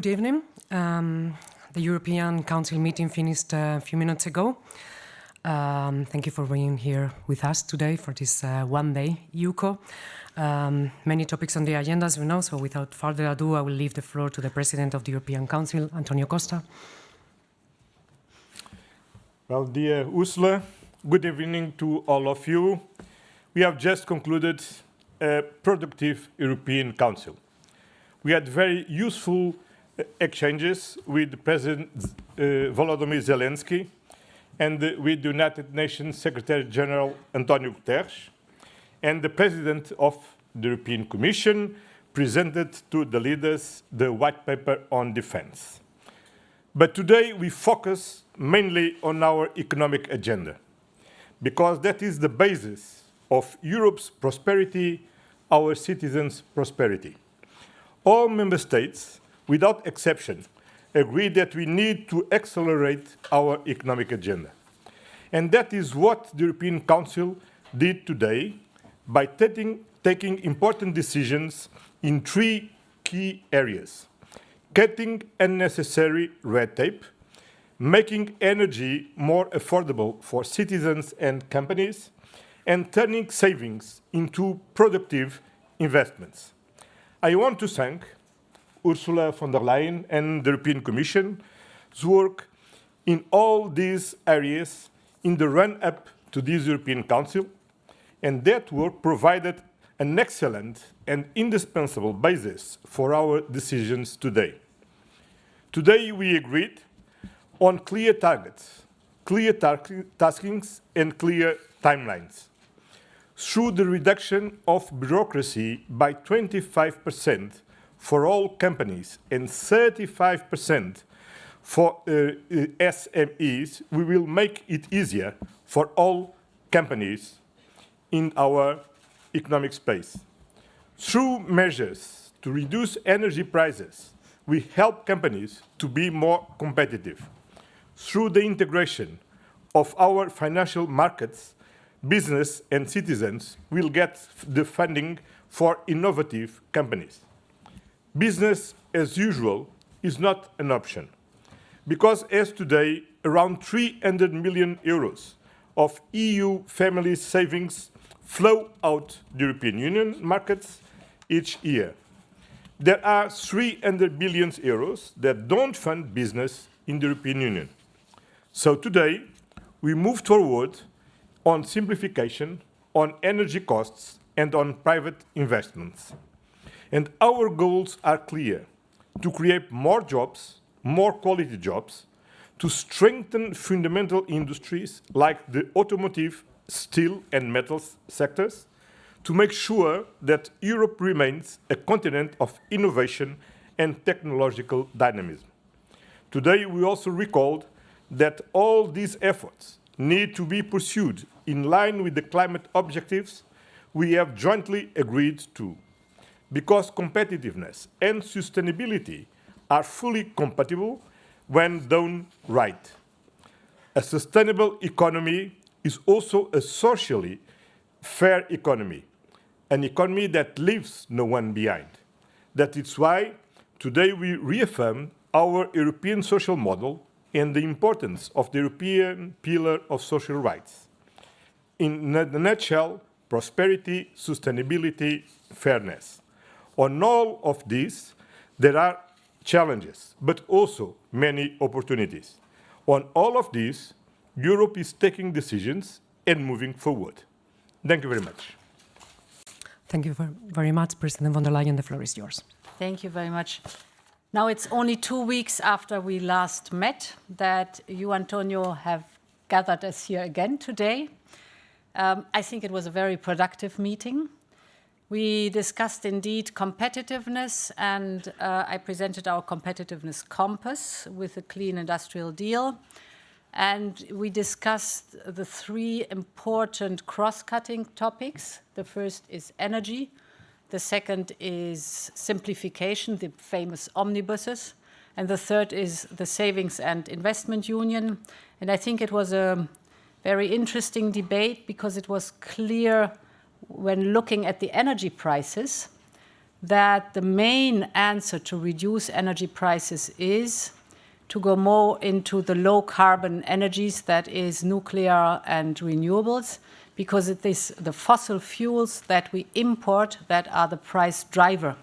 Good evening. The European Council meeting finished a few minutes ago. Thank you for being here with us today for this one-day EUCO. Many topics on the agenda, as you know, so without further ado, I will leave the floor to the President of the European Council, António Costa. Well, dear Ursula, good evening to all of you. We have just concluded a productive European Council. We had very useful exchanges with President Volodymyr Zelensky and with the United Nations Secretary General António Guterres, and the President of the European Commission presented to the leaders the white paper on defense. But today we focus mainly on our economic agenda, because that is the basis of Europe's prosperity, our citizens' prosperity. All member states, without exception, agree that we need to accelerate our economic agenda. And that is what the European Council did today by taking important decisions in three key areas: cutting unnecessary red tape, making energy more affordable for citizens and companies, and turning savings into productive investments. I want to thank Ursula von der Leyen and the European Commission's work in all these areas in the run-up to this European Council, and that work provided an excellent and indispensable basis for our decisions today. Today we agreed on clear targets, clear taskings, and clear timelines. Through the reduction of bureaucracy by 25% for all companies and 35% for SMEs, we will make it easier for all companies in our economic space. Through measures to reduce energy prices, we help companies to be more competitive. Through the integration of our financial markets, business and citizens will get the funding for innovative companies. Business as usual is not an option, because as today, around 300 million euros of EU family savings flow out the European Union markets each year. There are 300 billion euros that don't fund business in the European Union. So today, we move forward on simplification, on energy costs, and on private investments. And our goals are clear: to create more jobs, more quality jobs, to strengthen fundamental industries like the automotive, steel, and metals sectors, to make sure that Europe remains a continent of innovation and technological dynamism. Today, we also recalled that all these efforts need to be pursued in line with the climate objectives we have jointly agreed to, because competitiveness and sustainability are fully compatible when done right. A sustainable economy is also a socially fair economy, an economy that leaves no one behind. That is why today we reaffirm our European social model and the importance of the European pillar of social rights. In a nutshell, prosperity, sustainability, fairness. On all of these, there are challenges, but also many opportunities. On all of these, Europe is taking decisions and moving forward. Thank you very much. Thank you very much, President von der Leyen. The floor is yours. Thank you very much. Now it's only 2 weeks after we last met that you, Antonio, have gathered us here again today. I think it was a very productive meeting. We discussed indeed competitiveness, and I presented our competitiveness compass with a clean industrial deal. And we discussed the 3 important cross-cutting topics. The first is energy. The second is simplification, the famous omnibuses. And the third is the Savings and Investment Union. And I think it was a very interesting debate, because it was clear when looking at the energy prices that the main answer to reduce energy prices is to go more into the low-carbon energies, that is nuclear and renewables, because it is the fossil fuels that we import that are the price driver.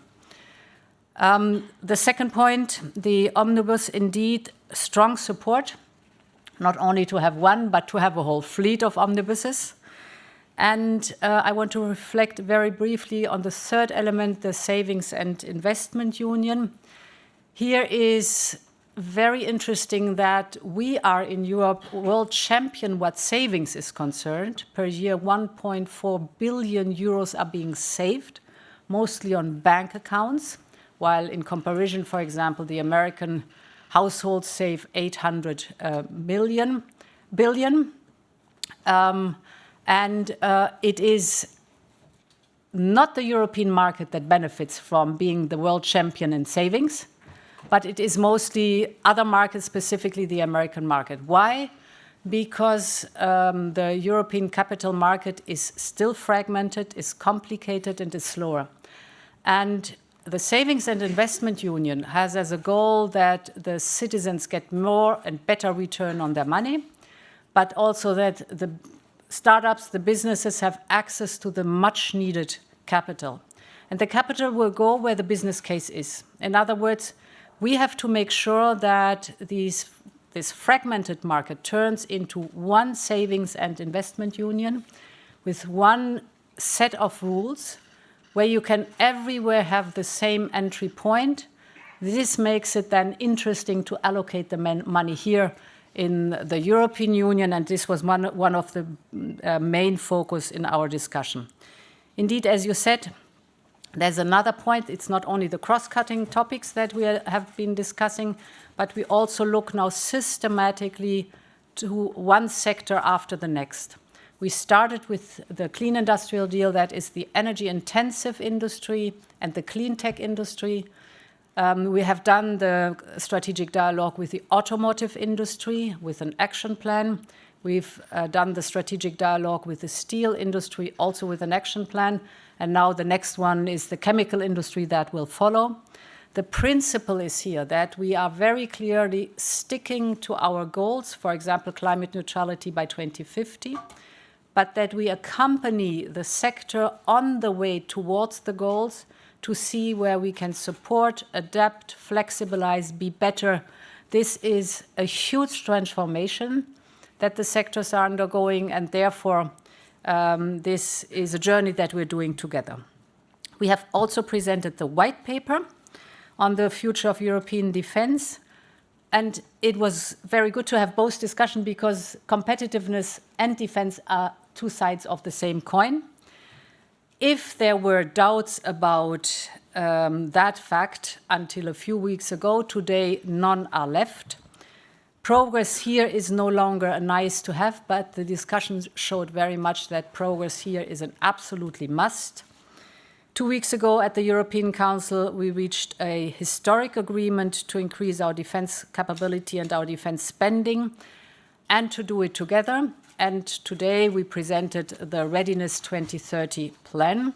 The second point, the omnibus, indeed, strong support, not only to have one, but to have a whole fleet of omnibuses. And I want to reflect very briefly on the third element, the Savings and Investment Union. Here is very interesting that we are in Europe world champion what savings is concerned. Per year, 1.4 billion euros are being saved, mostly on bank accounts, while in comparison, for example, the American households save 800 billion. It is not the European market that benefits from being the world champion in savings, but it is mostly other markets, specifically the American market. Why? Because the European capital market is still fragmented, is complicated, and is slower. And the Savings and Investment Union has as a goal that the citizens get more and better return on their money, but also that the startups, the businesses have access to the much needed capital. And the capital will go where the business case is. In other words, we have to make sure that this fragmented market turns into one savings and investment union with one set of rules where you can everywhere have the same entry point. This makes it then interesting to allocate the money here in the European Union, and this was one of the main focus in our discussion. Indeed, as you said, there's another point. It's not only the cross-cutting topics that we have been discussing, but we also look now systematically to one sector after the next. We started with the clean industrial deal, that is the energy-intensive industry and the clean tech industry. We have done the strategic dialogue with the automotive industry with an action plan. We've done the strategic dialogue with the steel industry, also with an action plan. And now the next one is the chemical industry that will follow. The principle is here that we are very clearly sticking to our goals, for example, climate neutrality by 2050, but that we accompany the sector on the way towards the goals to see where we can support, adapt, flexibilize, be better. This is a huge transformation that the sectors are undergoing, and therefore this is a journey that we're doing together. We have also presented the white paper on the future of European defense, and it was very good to have both discussion because competitiveness and defense are two sides of the same coin. If there were doubts about that fact until a few weeks ago, today none are left. Progress here is no longer a nice to have, but the discussions showed very much that progress here is an absolutely must. 2 weeks ago at the European Council, we reached a historic agreement to increase our defense capability and our defense spending, and to do it together. And today we presented the Readiness 2030 plan.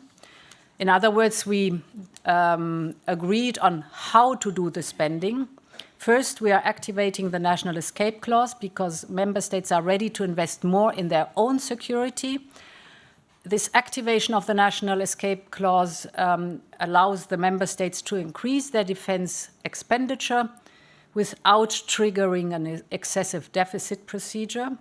In other words, we agreed on how to do the spending. First, we are activating the national escape clause because member states are ready to invest more in their own security. This activation of the national escape clause allows the member states to increase their defense expenditure without triggering an excessive deficit procedure.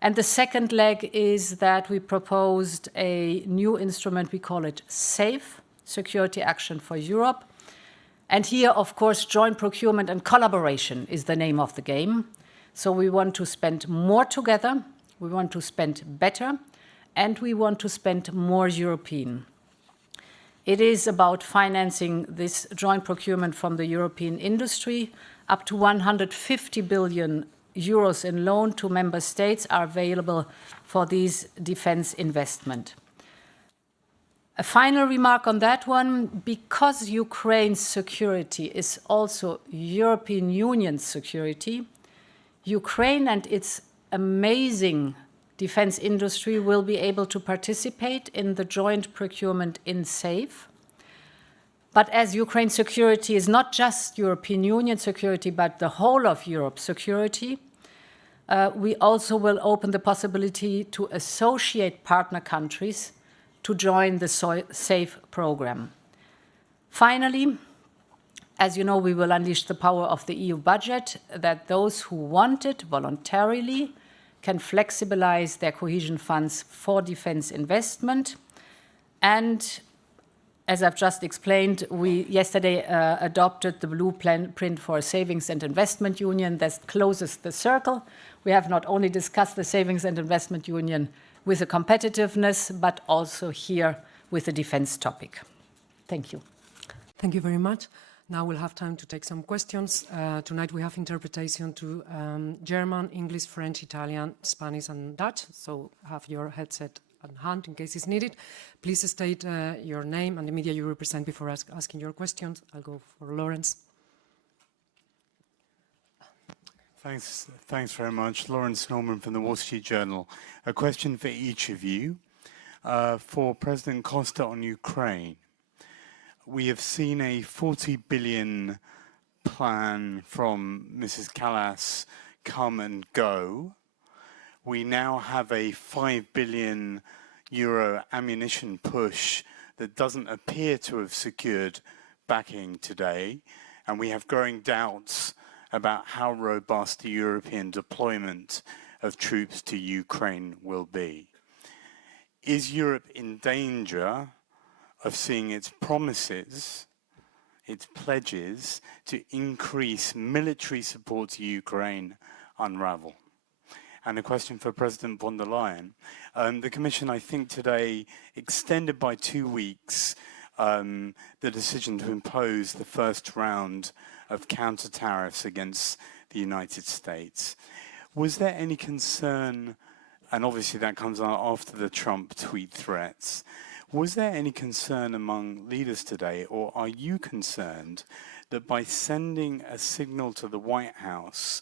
And the second leg is that we proposed a new instrument, we call it SAFE, Security Action for Europe. And here, of course, joint procurement and collaboration is the name of the game. So we want to spend more together, we want to spend better, and we want to spend more European. It is about financing this joint procurement from the European industry. Up to 150 billion euros in loan to member states are available for these defense investment. A final remark on that one, because Ukraine's security is also European Union's security, Ukraine and its amazing defense industry will be able to participate in the joint procurement in SAFE. But as Ukraine's security is not just European Union security, but the whole of Europe's security, we also will open the possibility to associate partner countries to join the SAFE program. Finally, as you know, we will unleash the power of the EU budget, that those who want it voluntarily can flexibilize their cohesion funds for defense investment. And as I've just explained, we yesterday adopted the blueprint for a savings and investment union that closes the circle. We have not only discussed the savings and investment union with the competitiveness, but also here with the defense topic. Thank you. Thank you very much. Now we'll have time to take some questions. Tonight we have interpretation to German, English, French, Italian, Spanish, and Dutch. So have your headset at hand in case it's needed. Please state your name and the media you represent before asking your questions. I'll go for Lawrence. Thanks very much. Lawrence Norman from the Wall Street Journal. A question for each of you. For President Costa on Ukraine. We have seen a 40 billion plan from Mrs. Kallas come and go. We now have a 5 billion euro ammunition push that doesn't appear to have secured backing today, and we have growing doubts about how robust the European deployment of troops to Ukraine will be. Is Europe in danger of seeing its promises, its pledges to increase military support to Ukraine unravel? And a question for President von der Leyen. The Commission, I think today, extended by 2 weeks the decision to impose the first round of counter tariffs against the United States. Was there any concern, and obviously that comes after the Trump tweet threats, was there any concern among leaders today, or are you concerned that by sending a signal to the White House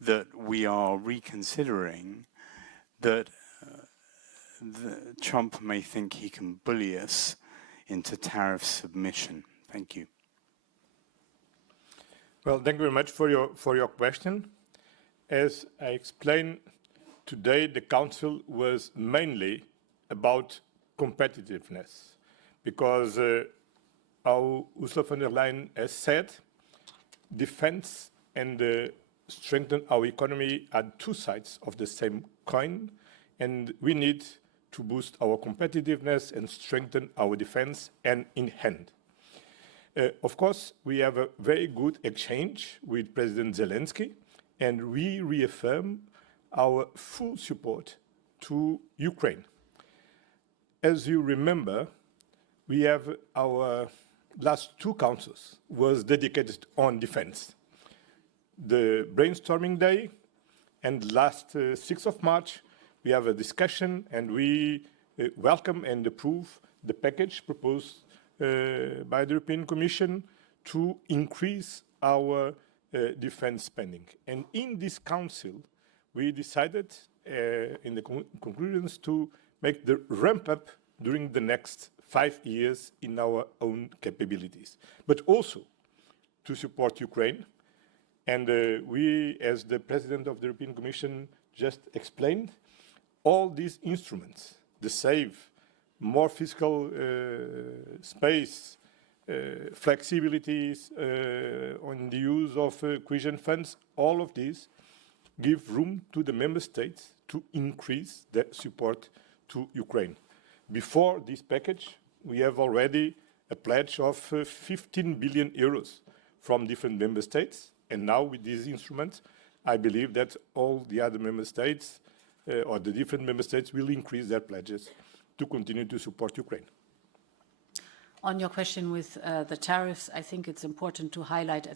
that we are reconsidering, that Trump may think he can bully us into tariff submission? Thank you. Well, thank you very much for your question. As I explained today, the Council was mainly about competitiveness, because how Ursula von der Leyen has said, defense and strengthen our economy are two sides of the same coin, and we need to boost our competitiveness and strengthen our defense hand in hand. Of course, we have a very good exchange with President Zelensky, and we reaffirm our full support to Ukraine. As you remember, we have our last two councils was dedicated on defense. The brainstorming day and last 6th of March, we have a discussion and we welcome and approve the package proposed by the European Commission to increase our defense spending. And in this council, we decided in the conclusions to make the ramp up during the next 5 years in our own capabilities, but also to support Ukraine. And we, as the President of the European Commission just explained, all these instruments, the SAVE, more fiscal space, flexibilities on the use of cohesion funds, all of these give room to the member states to increase their support to Ukraine. Before this package, we have already a pledge of 15 billion euros from different member states. And now with these instruments, I believe that all the other member states or the different member states will increase their pledges to continue to support Ukraine. On your question with the tariffs, I think it's important to highlight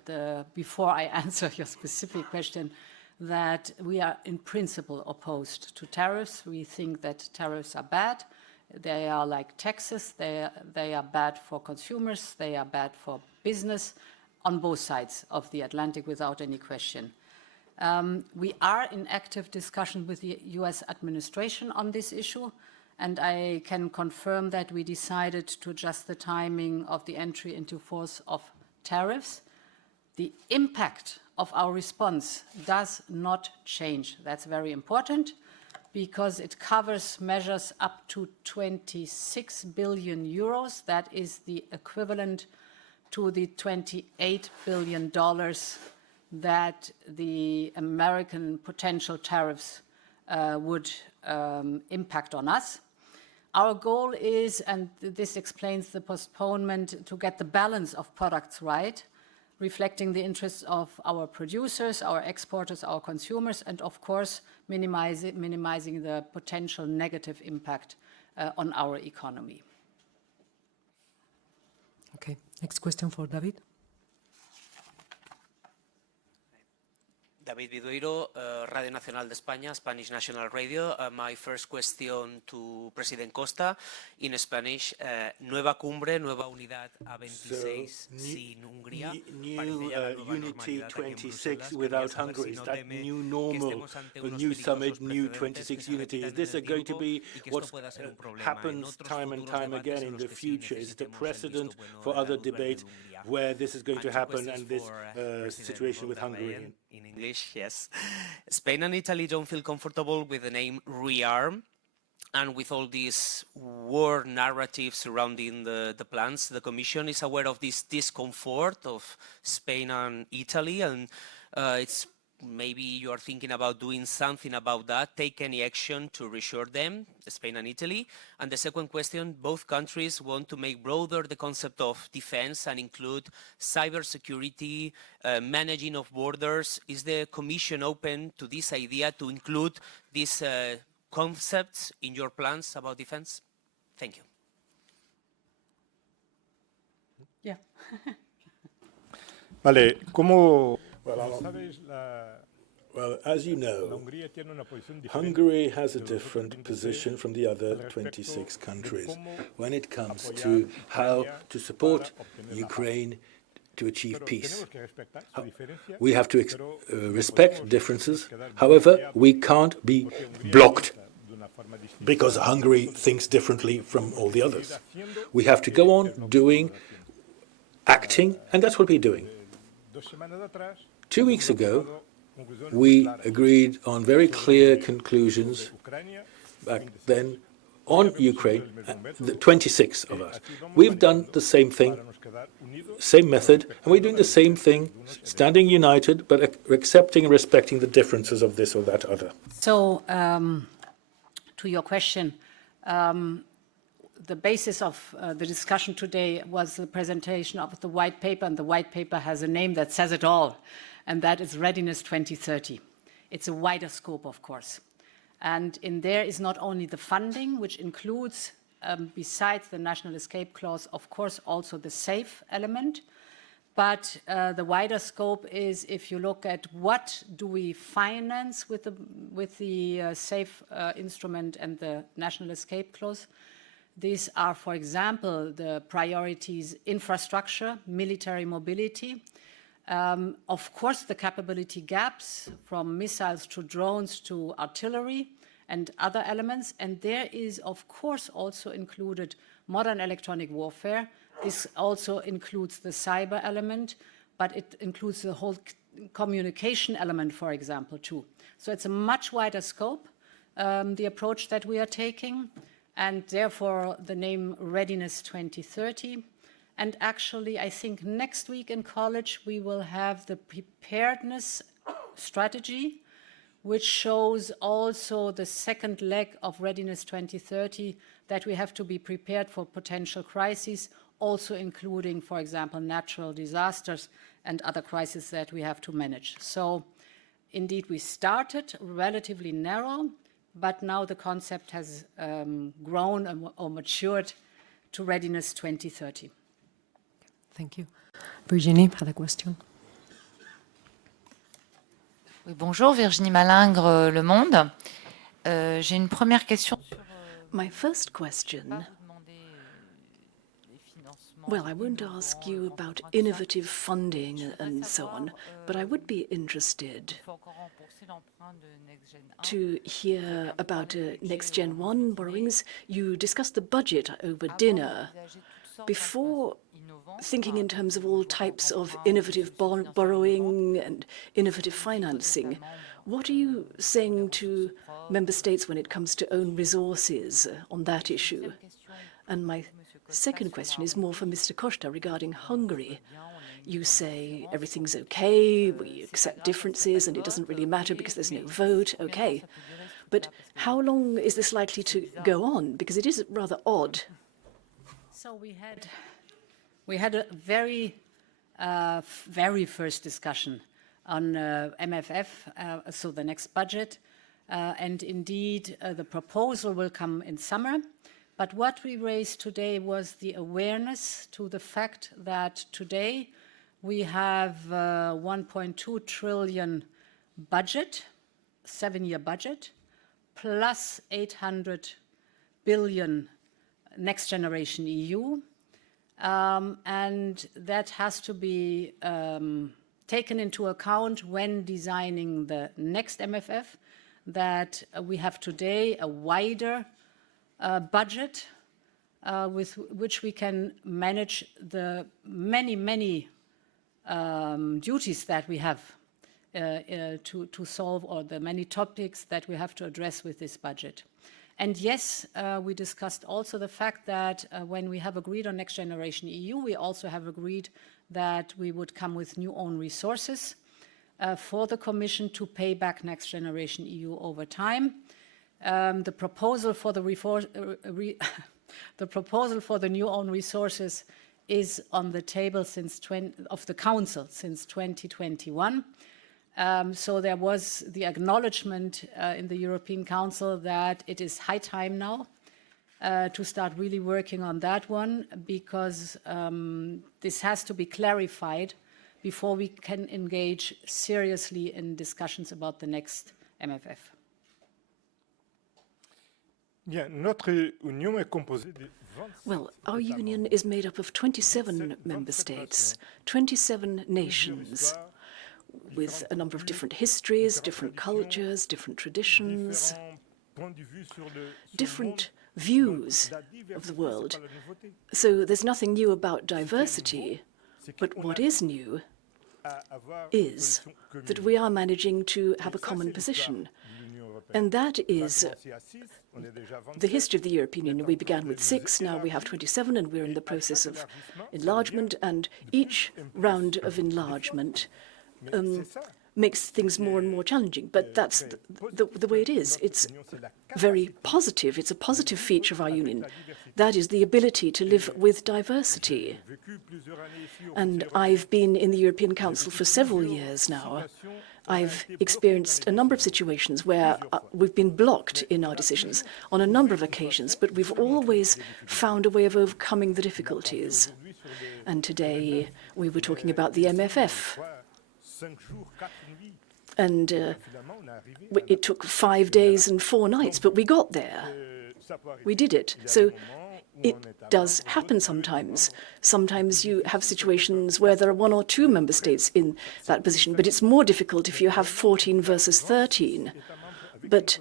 before I answer your specific question, that we are in principle opposed to tariffs. We think that tariffs are bad. They are like taxes. They are bad for consumers. They are bad for business on both sides of the Atlantic, without any question. We are in active discussion with the US administration on this issue, and I can confirm that we decided to adjust the timing of the entry into force of tariffs. The impact of our response does not change. That's very important because it covers measures up to 26 billion euros. That is the equivalent to the $28 billion that the American potential tariffs would impact on us. Our goal is, and this explains the postponement, to get the balance of products right, reflecting the interests of our producers, our exporters, our consumers, and of course, minimizing the potential negative impact on our economy. Okay, next question for David. David Vidueiro, Radio Nacional de España, Spanish National Radio. My first question to President Costa in Spanish. Nueva cumbre, nueva unidad A26 sin Hungría. New Unity 26 without Hungary. Is that new normal? A new summit, new 26 unity. Is this going to be what happens time and time again in the future? Is it a precedent for other debate where this is going to happen and this situation with Hungary? In English, yes. Spain and Italy don't feel comfortable with the name rearm, and with all these war narratives surrounding the plans. The Commission is aware of this discomfort of Spain and Italy, and it's maybe you are thinking about doing something about that, take any action to reassure them, Spain and Italy. And the second question, both countries want to make broader the concept of defense and include cybersecurity, managing of borders. Is the Commission open to this idea to include these concepts in your plans about defense? Thank you. Yeah. Vale, ¿cómo Well, as you know, Hungary has a different position from the other 26 countries when it comes to how to support Ukraine to achieve peace. We have to respect differences. However, we can't be blocked because Hungary thinks differently from all the others. We have to go on acting, and that's what we're doing. 2 weeks ago, we agreed on very clear conclusions back then on Ukraine, the 26 of us. We've done the same thing, same method, and we're doing the same thing, standing united, but accepting and respecting the differences of this or that other. So, to your question, the basis of the discussion today was the presentation of the white paper, and the white paper has a name that says it all, and that is Readiness 2030. It's a wider scope, of course. And in there is not only the funding, which includes, besides the national escape clause, of course, also the SAFE element. But the wider scope is, if you look at what do we finance with the SAFE instrument and the national escape clause, these are, for example, the priorities: infrastructure, military mobility, of course, the capability gaps from missiles to drones to artillery and other elements. And there is, of course, also included modern electronic warfare. This also includes the cyber element, but it includes the whole communication element, for example, too. So it's a much wider scope, the approach that we are taking, and therefore the name Readiness 2030. And actually, I think next week in college, we will have the preparedness strategy, which shows also the second leg of Readiness 2030, that we have to be prepared for potential crises, also including, for example, natural disasters and other crises that we have to manage. So indeed, we started relatively narrow, but now the concept has grown or matured to Readiness 2030. Thank you. Virginie had a question. Oui, bonjour, Virginie Malingre, Le Monde. J'ai une première question sur... My first question Well, I won't ask you about innovative funding and so on, but I would be interested to hear about Next Gen 1 borrowings. You discussed the budget over dinner. Before thinking in terms of all types of innovative borrowing and innovative financing, what are you saying to member states when it comes to own resources on that issue? And my second question is more for Mr. Costa regarding Hungary. You say everything's okay, we accept differences and it doesn't really matter because there's no vote, okay. But how long is this likely to go on? Because it is rather odd. So we had a very first discussion on MFF, so the next budget, and indeed the proposal will come in summer. But what we raised today was the awareness to the fact that today we have 1.2 trillion budget, 7-year budget, plus 800 billion Next Generation EU. And that has to be taken into account when designing the next MFF, that we have today a wider budget with which we can manage the many duties that we have to solve, or the many topics that we have to address with this budget. And yes, we discussed also the fact that when we have agreed on Next Generation EU, we also have agreed that we would come with new own resources for the Commission to pay back Next Generation EU over time. The proposal for the proposal for the new own resources is on the table of the Council since 2021. So there was the acknowledgement in the European Council that it is high time now to start really working on that one, because this has to be clarified before we can engage seriously in discussions about the next MFF. Well, our union is made up of 27 member states, 27 nations, with a number of different histories, different cultures, different traditions, different views of the world. So there's nothing new about diversity, but what is new is that we are managing to have a common position. And that is the history of the European Union. We began with 6, now we have 27, and we're in the process of enlargement, and each round of enlargement makes things more and more challenging. But that's the way it is. It's very positive. It's a positive feature of our union. That is the ability to live with diversity. And I've been in the European Council for several years now. I've experienced a number of situations where we've been blocked in our decisions on a number of occasions, but we've always found a way of overcoming the difficulties. And today we were talking about the MFF. And it took 5 days and 4 nights, but we got there. We did it. So it does happen sometimes. Sometimes you have situations where there are 1 or 2 member states in that position, but it's more difficult if you have 14 versus 13. But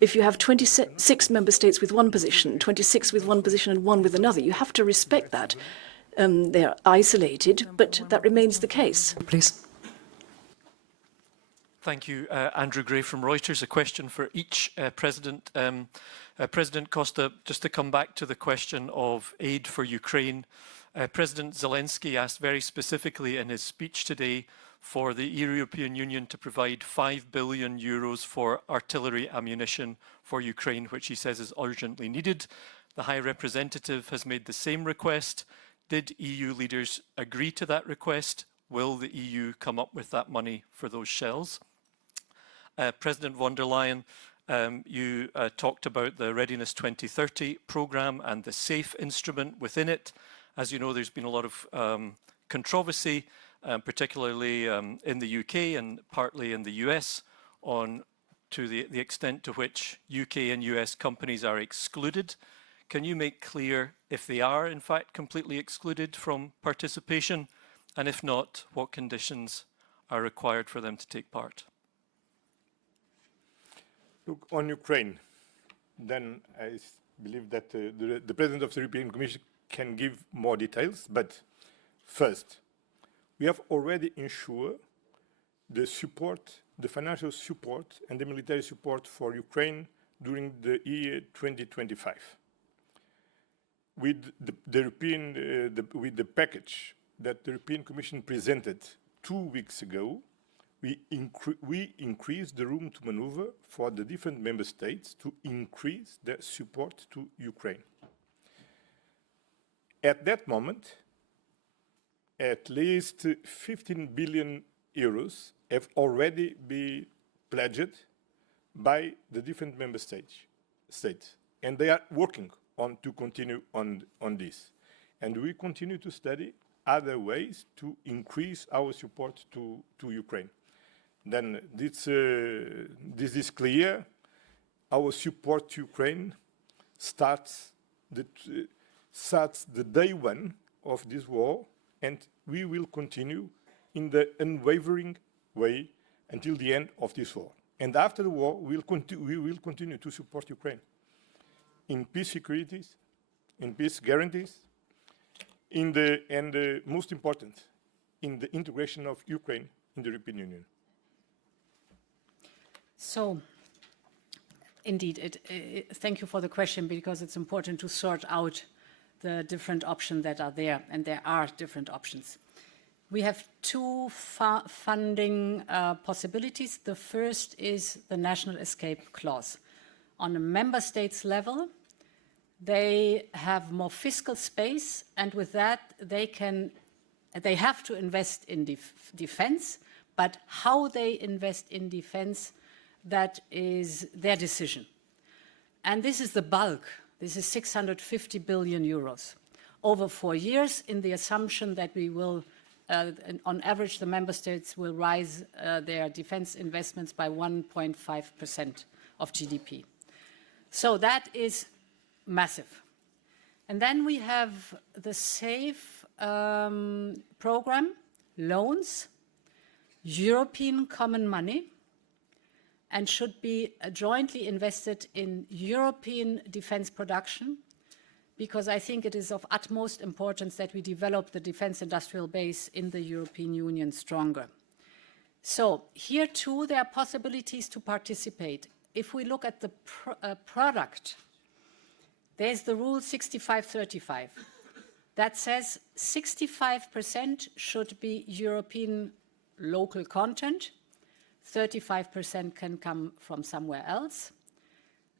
if you have 26 member states with one position, 26 with one position and 1 with another, you have to respect that. They're isolated, but that remains the case. Please. Thank you. Andrew Gray from Reuters. A question for each President. President Costa, just to come back to the question of aid for Ukraine, President Zelensky asked very specifically in his speech today for the European Union to provide 5 billion euros for artillery ammunition for Ukraine, which he says is urgently needed. The High Representative has made the same request. Did EU leaders agree to that request? Will the EU come up with that money for those shells? President von der Leyen, you talked about the Readiness 2030 programme and the SAFE instrument within it. As you know, there's been a lot of controversy, particularly in the UK and partly in the US, to the extent to which UK and US companies are excluded. Can you make clear if they are in fact completely excluded from participation, and if not, what conditions are required for them to take part? Look, on Ukraine, then I believe that the President of the European Commission can give more details, but first, we have already ensured the support, the financial support and the military support for Ukraine during the year 2025. With with the package that the European Commission presented 2 weeks ago, we increased the room to maneuver for the different member states to increase their support to Ukraine. At that moment, at least 15 billion euros have already been pledged by the different member states, and they are working on to continue on this. And we continue to study other ways to increase our support to Ukraine. Then this is clear. Our support to Ukraine starts the day one of this war, and we will continue in the unwavering way until the end of this war. And after the war, we will continue to support Ukraine in peace securities, in peace guarantees, and most important, in the integration of Ukraine in the European Union. So, indeed, thank you for the question, because it's important to sort out the different options that are there, and there are different options. We have two funding possibilities. The first is the national escape clause. On a member states level, they have more fiscal space, and with that, they have to invest in defense, but how they invest in defense, that is their decision. And this is the bulk. This is 650 billion euros over 4 years, in the assumption that we will, on average, the member states will rise their defense investments by 1.5% of GDP. So that is massive. And then we have the SAFE program, loans, European common money, and should be jointly invested in European defense production, because I think it is of utmost importance that we develop the defense industrial base in the European Union stronger. So here too, there are possibilities to participate. If we look at the product, there's the rule 65-35 that says 65% should be European local content, 35% can come from somewhere else.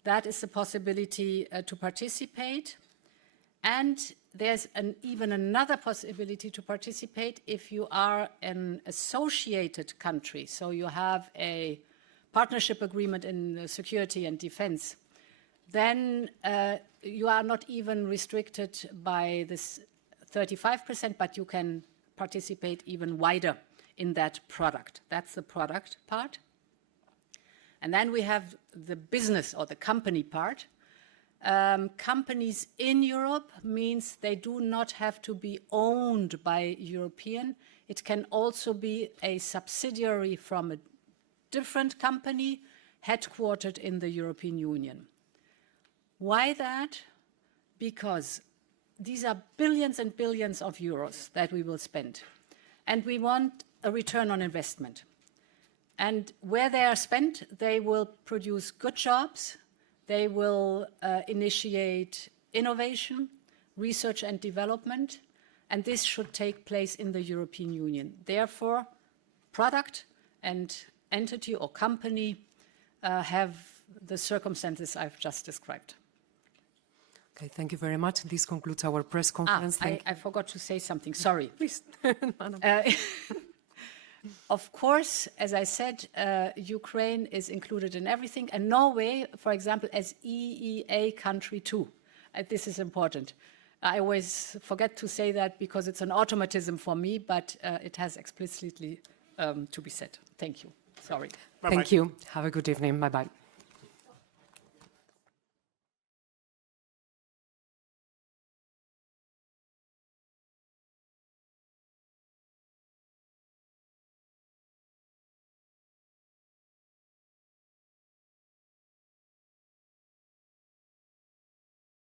That is the possibility to participate. And there's even another possibility to participate if you are an associated country. So you have a partnership agreement in security and defense. Then you are not even restricted by this 35%, but you can participate even wider in that product. That's the product part. And then we have the business or the company part. Companies in Europe means they do not have to be owned by European. It can also be a subsidiary from a different company headquartered in the European Union. Why that? Because these are billions and billions of euros that we will spend. And we want a return on investment. And where they are spent, they will produce good jobs, they will initiate innovation, research and development, and this should take place in the European Union. Therefore, product and entity or company have the circumstances I've just described. Okay, thank you very much. This concludes our press conference. I forgot to say something, sorry. Please. Of course, as I said, Ukraine is included in everything, and Norway, for example, as EEA country too. This is important. I always forget to say that because it's an automatism for me, but it has explicitly to be said. Thank you. Sorry. Thank you. Have a good evening. Bye-bye.